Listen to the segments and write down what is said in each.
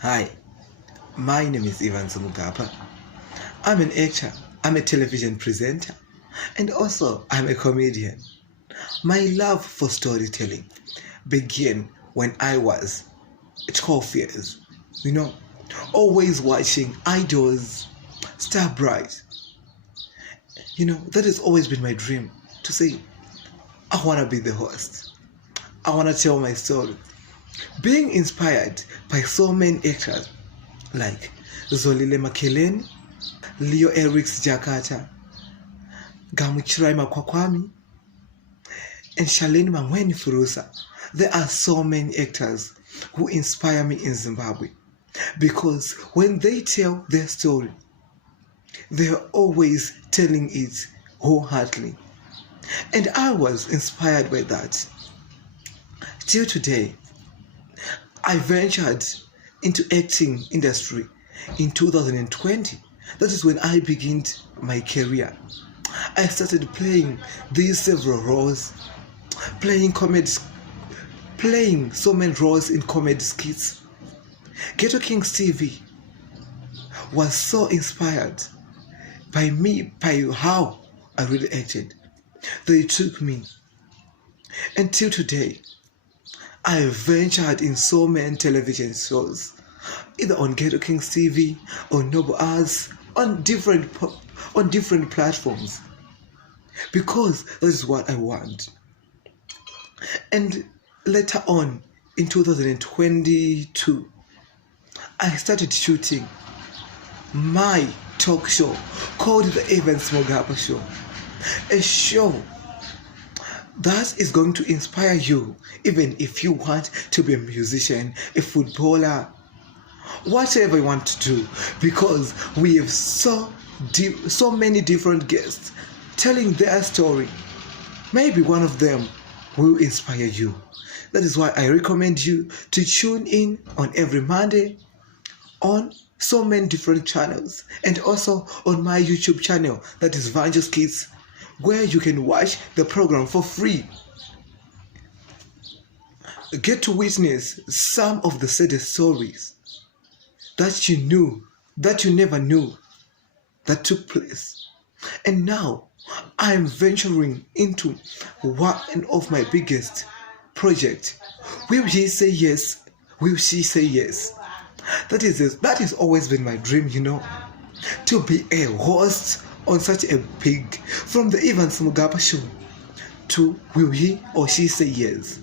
Hi, my name is MuGapa. I'm an actor, I'm a television presenter, and also I'm a comedian. My love for storytelling began when I was 12 years. Always watching idols, Star Bright. That has always been my dream to say, I want to be the host. I want to tell my story. Being inspired by so many actors like Zolile Makeleni, Leo Eriks Jakarta, Gamuchirai Makwakwami, and Shalini Mangweni Furusa. There are so many actors who inspire me in Zimbabwe because when they tell their story, they are always telling it wholeheartedly. And I was inspired by that. Till today, I ventured into acting industry in 2020. That is when I began my career. I started playing these several roles, playing so many roles in comedy skits. Ghetto Kings TV was so inspired by me, by how I really acted. They took me. Until today, I ventured in so many television shows, either on Ghetto Kings TV or Noble Arts, on different platforms, because that is what I want. And later on, in 2022, I started shooting my talk show called the MuGapa show, a show that is going to inspire you, even if you want to be a musician, a footballer, whatever you want to do, because we have so many different guests telling their story. Maybe one of them will inspire you. That is why I recommend you to tune in on every Monday on so many different channels, and also on my YouTube channel, that is Vangelis Kids, where you can watch the program for free. Get to witness some of the saddest stories that you never knew that took place. And now I am venturing into one of my biggest projects. Will he say yes? Will she say yes? That has always been my dream, to be a host on such a big, from the MuGapa show to will he or she say yes.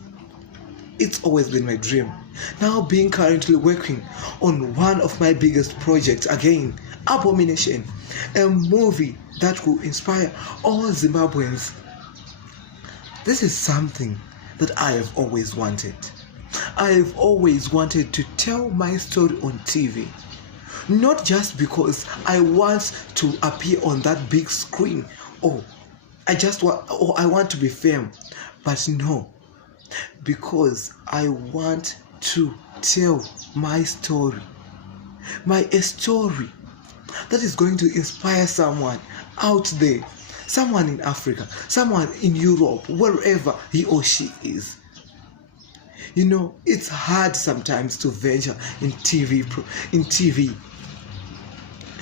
It's always been my dream. Now being currently working on one of my biggest projects again, Abomination, a movie that will inspire all Zimbabweans. This is something that I have always wanted. I have always wanted to tell my story on TV. Not just because I want to appear on that big screen or I want to be famous, but no, because I want to tell my story, a story that is going to inspire someone out there, someone in Africa, someone in Europe, wherever he or she is. It's hard sometimes to venture in TV.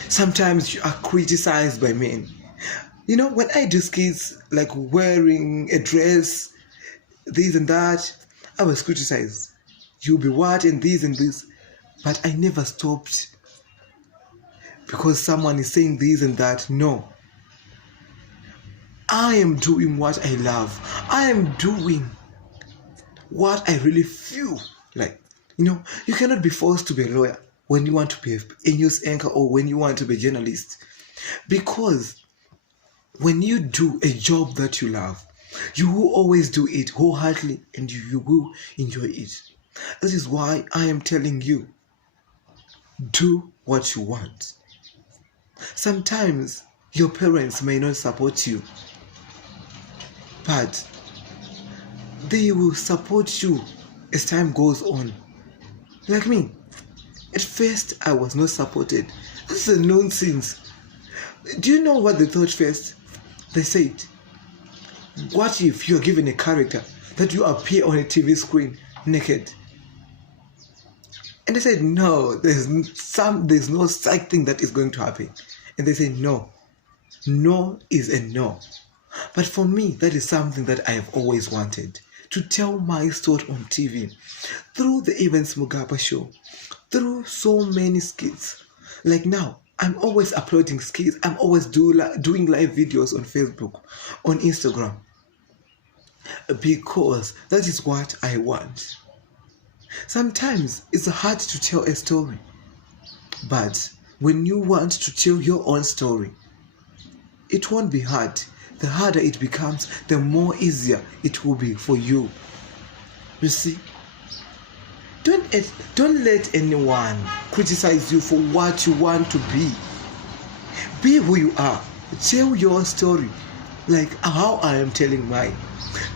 Sometimes you are criticized by men. When I do skits like wearing a dress, this and that, I was criticized. You'll be what and this and this. But I never stopped because someone is saying this and that. No. I am doing what I love. I am doing what I really feel like. You cannot be forced to be a lawyer when you want to be a news anchor or when you want to be a journalist. Because when you do a job that you love, you will always do it wholeheartedly and you will enjoy it. This is why I am telling you, do what you want. Sometimes your parents may not support you, but they will support you as time goes on. Like me, at first I was not supported. This is a nonsense. Do you know what they thought first? They said, what if you are given a character that you appear on a TV screen naked? And they said, no, there's no such thing that is going to happen. And they said, no is a no. But for me, that is something that I have always wanted, to tell my story on TV, through the Events MuGapa show, through so many skits. Like now, I'm always uploading skits, I'm always doing live videos on Facebook, on Instagram, because that is what I want. Sometimes it's hard to tell a story, but when you want to tell your own story, it won't be hard. The harder it becomes, the more easier it will be for you. You see, don't let anyone criticize you for what you want to be. Be who you are. Tell your story like how I am telling mine.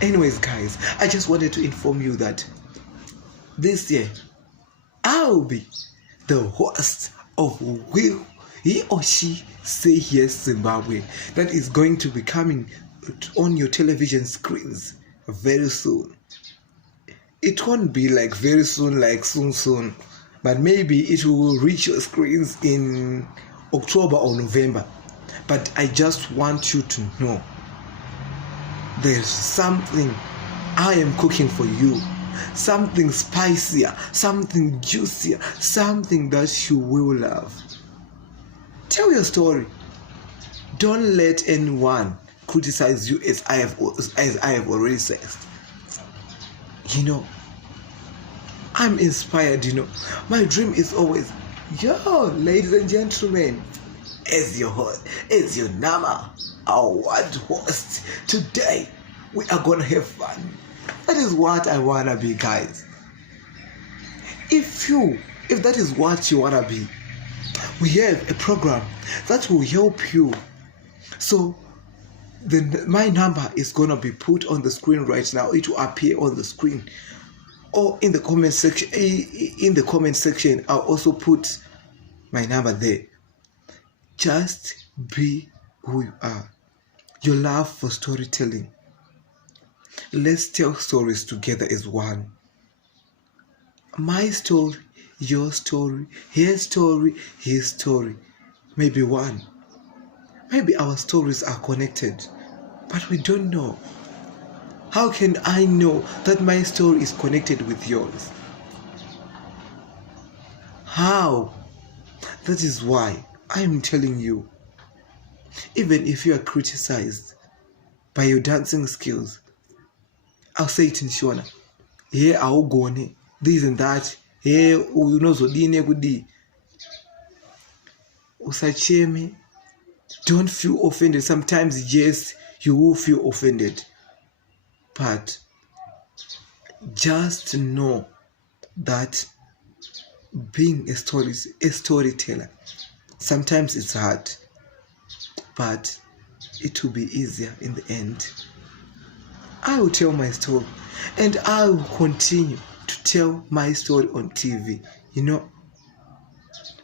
Anyways, guys, I just wanted to inform you that this year I'll be the host of Will He or She Say Yes Zimbabwe, that is going to be coming on your television screens very soon. It won't be like very soon, like soon, but maybe it will reach your screens in October or November. But I just want you to know there's something I am cooking for you. Something spicier, something juicier, something that you will love. Tell your story. Don't let anyone criticize you as I have already said. You know, I'm inspired, you know. My dream is always, ladies and gentlemen, as your host, as your Nama, our host, today we are gonna have fun. That is what I wanna be, guys. If that is what you wanna be, we have a program that will help you. So my number is gonna be put on the screen right now. It will appear on the screen, or in the comment section. In the comment section, I'll also put my number there. Just be who you are. Your love for storytelling. Let's tell stories together as one. My story, your story, her story, his story. Maybe one. Maybe our stories are connected, but we don't know. How can I know that my story is connected with yours? How? That is why I'm telling you, even if you are criticized by your dancing skills, I'll say it in Shona. Here I'll go on this and that. Here you know Zodine Gudi. Usacheme. Don't feel offended. Sometimes, yes, you will feel offended. But just know that being a storyteller, sometimes it's hard, but it will be easier in the end. I will tell my story, and I will continue to tell my story on TV. You know,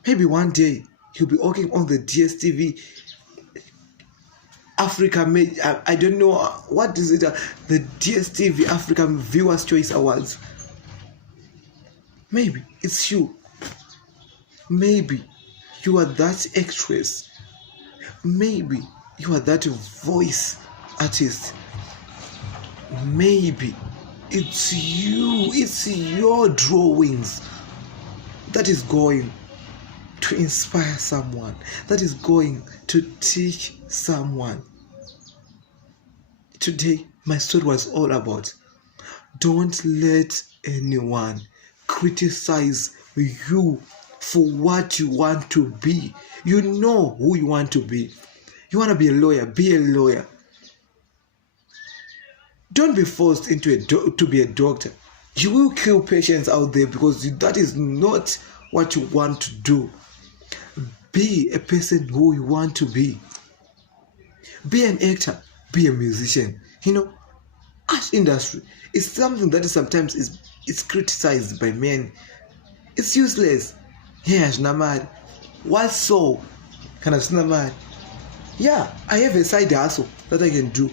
maybe one day you'll be working on the DSTV Africa, I don't know, what is it, the DSTV African Viewers' Choice Awards. Maybe it's you. Maybe you are that actress. Maybe you are that voice artist. Maybe it's you, it's your drawings that is going to inspire someone, that is going to teach someone. Today, my story was all about, don't let anyone criticize you for what you want to be. You know who you want to be. You want to be a lawyer, be a lawyer. Don't be forced to be a doctor. You will kill patients out there because that is not what you want to do. Be a person who you want to be. Be an actor. Be a musician. You know, art industry is something that sometimes is criticized by men. It's useless. Yeah, Namad. What's so? Kind of Namad. Yeah, I have a side hustle that I can do.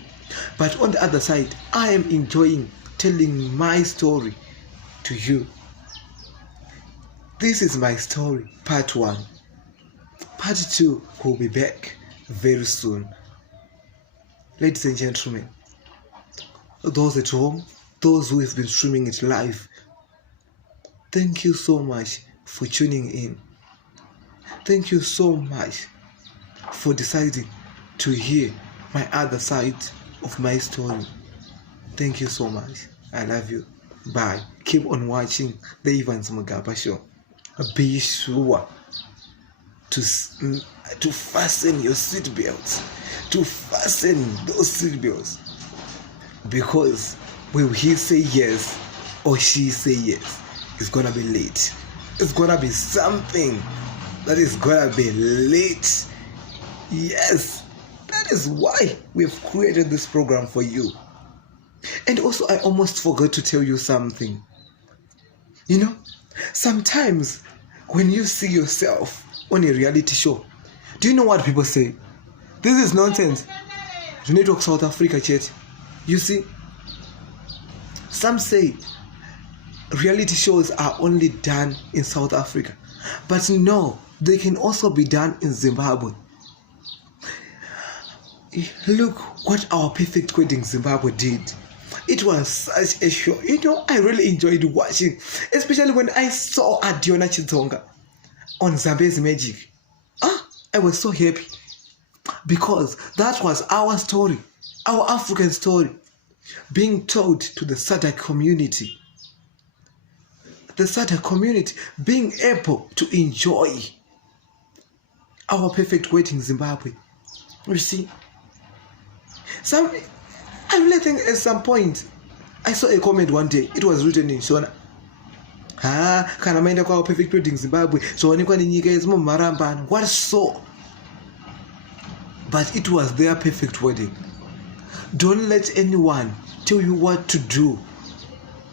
But on the other side, I am enjoying telling my story to you. This is my story, part 1. Part 2 will be back very soon. Ladies and gentlemen, those at home, those who have been streaming it live, thank you so much for tuning in. Thank you so much for deciding to hear my other side of my story. Thank you so much. I love you. Bye. Keep on watching the MuGapa show. Be sure to fasten your seatbelts. To fasten those seatbelts. Because when he say yes or she say yes, it's gonna be late. It's gonna be something that is gonna be late. Yes, that is why we've created this program for you. And also, I almost forgot to tell you something. You know, sometimes when you see yourself on a reality show, do you know what people say? This is nonsense. You need to talk South Africa, chat. You see, some say reality shows are only done in South Africa. But no, they can also be done in Zimbabwe. Look what our Perfect Wedding Zimbabwe did. It was such a show. You know, I really enjoyed watching, especially when I saw Adiona Chitonga on Zambezi Magic. I was so happy because that was our story, our African story, being told to the SADC community. The SADC community being able to enjoy our Perfect Wedding Zimbabwe. You see, I really think at some point I saw a comment one day. It was written in Shona. Kana maenda kwa Perfect Wedding Zimbabwe. So ni kwa nyika izimo marambana. What so? But it was their perfect wedding. Don't let anyone tell you what to do.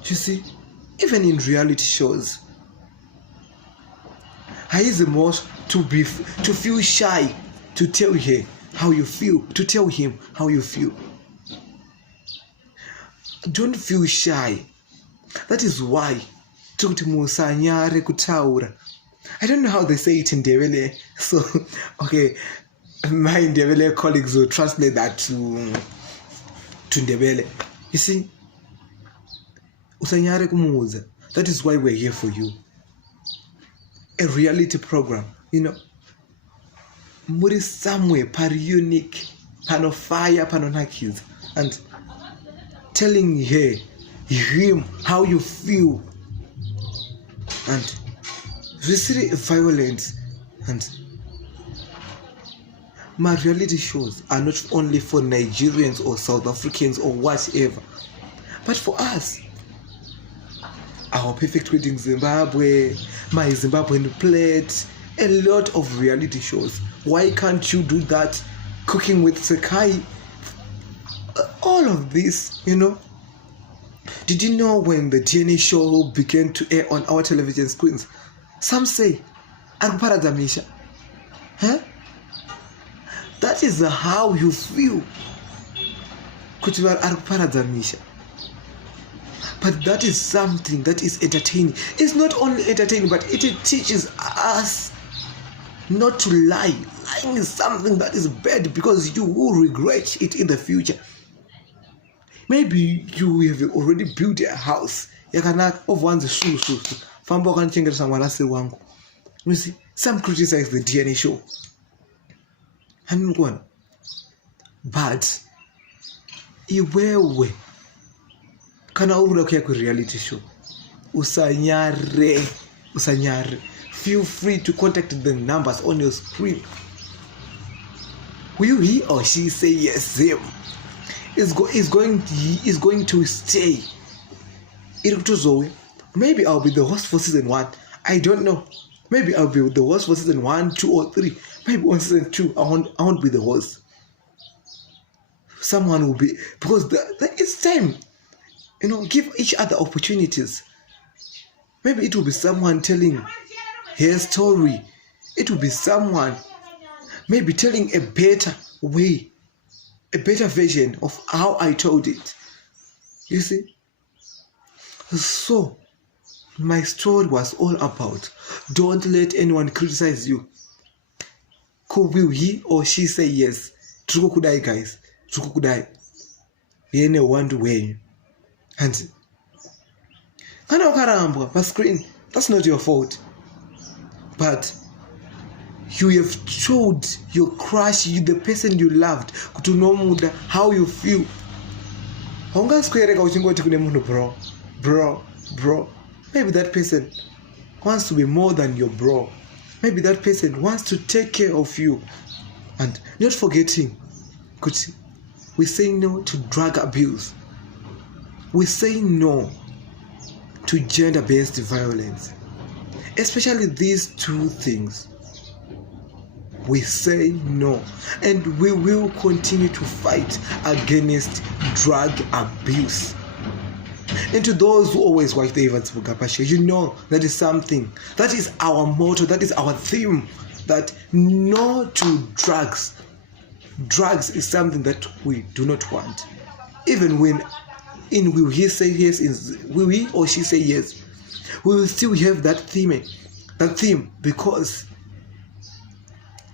You see, even in reality shows, I is the most to feel shy to tell her how you feel, to tell him how you feel. Don't feel shy. That is why musanyare kutaura. I don't know how they say it in Ndebele. So, okay, my Ndebele colleagues will translate that to Ndebele. You see, usanyare kumuza. That is why we're here for you. A reality program, you know. Muri somewhere pari unique, pano fire, pano nakis, and telling her, him how you feel, and very violent. And my reality shows are not only for Nigerians or South Africans or whatever, but for us. Our Perfect Wedding Zimbabwe, my Zimbabwean plate, a lot of reality shows. Why can't you do that? Cooking with Sekai, all of this, you know. Did you know when the DNA show began to air on our television screens, some say, Arkuparadamisha. That is how you feel. Kutivar Arkuparadamisha. But that is something that is entertaining. It's not only entertaining, but it teaches us not to lie. Lying is something that is bad because you will regret it in the future. Maybe you have already built a house. You see, some criticize the DNA show. But iwewe kana urokia ku reality show. Usanyare. Feel free to contact the numbers on your screen. Will he or she say yes, him? Is going to stay. Maybe I'll be the host for season 1. I don't know. Maybe I'll be the host for season 1, 2, or 3. Maybe on season 2, I won't be the host. Someone will be, because it's time. You know, give each other opportunities. Maybe it will be someone telling her story. It will be someone maybe telling a better way, a better version of how I told it. You see? So, my story was all about don't let anyone criticize you. Will he or she say yes? True could I, guys? True could I? In a one way. And per screen, that's not your fault. But you have showed your crush, you the person you loved, to know how you feel. Bro. Maybe that person wants to be more than your bro. Maybe that person wants to take care of you. And not forgetting, we say no to drug abuse. We say no to gender-based violence. Especially these two things. We say no, and we will continue to fight against drug abuse. And to those who always watch the Evabs MuGapa show, you know that is something. That is our motto, that is our theme, that no to drugs. Drugs is something that we do not want. Even when will he say yes, will he or she say yes, we will still have that theme because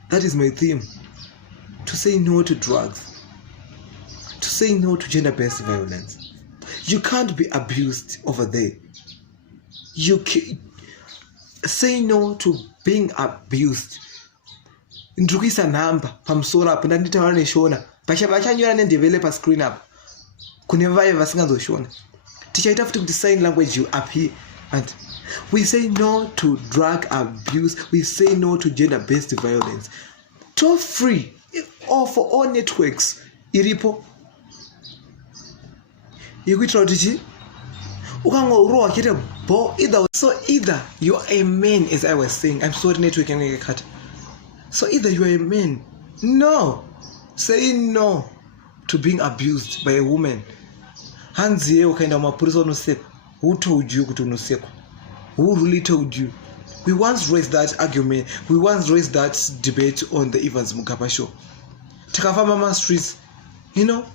that is my theme. To say no to drugs. To say no to gender-based violence. You can't be abused over there. You can say no to being abused. Ndrukisa namba pamusoro apo ndanditaura neshona vachanyora nendevele pascreen apo kune vaye vasingazoshona tichaita futi kuti sign language you up here. And we say no to drug abuse. We say no to gender-based violence. Toll free or for all networks iripo yekuitira kuti ukangourwa chete bo either you are a man, as I was saying. I'm sorry, network yangu cut. So either you are a man, no, say no to being abused by a woman. Hands here, ukaenda mapurisa unoseka. Who told you kuti unoseka? Who really told you? We once raised that argument. We once raised that debate on the Evabs MuGapa show. Takafamba ma streets, you know.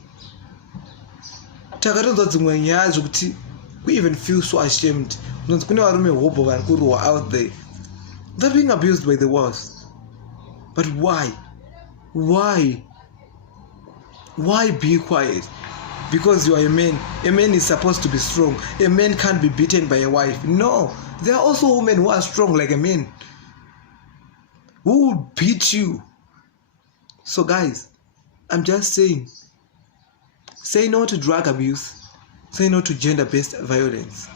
Takatonza dzimwe nyaya zvokuti we even feel so ashamed. Kune varume hobo varikurohwa out there. They're being abused by the worst. But why? Why be quiet? Because you are a man. A man is supposed to be strong. A man can't be beaten by a wife. No. There are also women who are strong like a man, who will beat you. So guys, I'm just saying, say no to drug abuse. Say no to gender-based violence.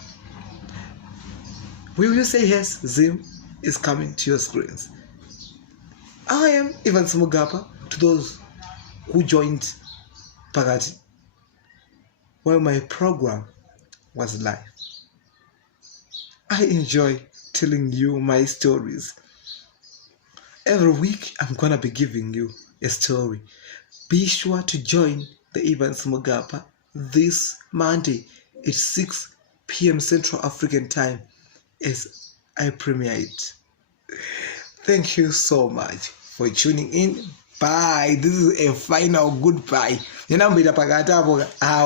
Will you say yes? Zim is coming to your screens. I am Evabs MuGapa. To those who joined Pagati while my program was live, I enjoy telling you my stories. Every week I'm gonna be giving you a story. Be sure to join the Evabs MuGapa this Monday at 6 p.m. Central African Time as I premiere it. Thank you so much for tuning in. Bye. This is a final goodbye. I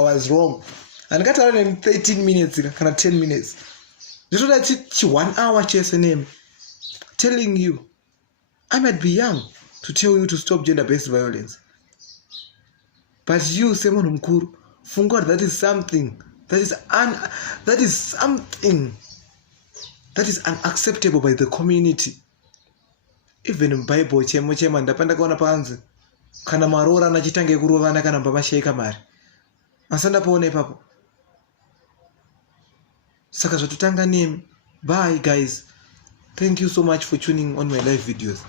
was wrong. And got around in 13 minutes, kind of 10 minutes. You know that 1 hour chasing him, telling you, I might be young to tell you to stop gender-based violence. But you, Simon Mkuru, from God, that is something that is unacceptable by the community. Even in Bible, chema ndapanda kuona panzi kana marora anachitange kurovana kana pamasheka mari asanda paone papo. Saka zvototanga nemi. Bye guys. Thank you so much for tuning on my live videos.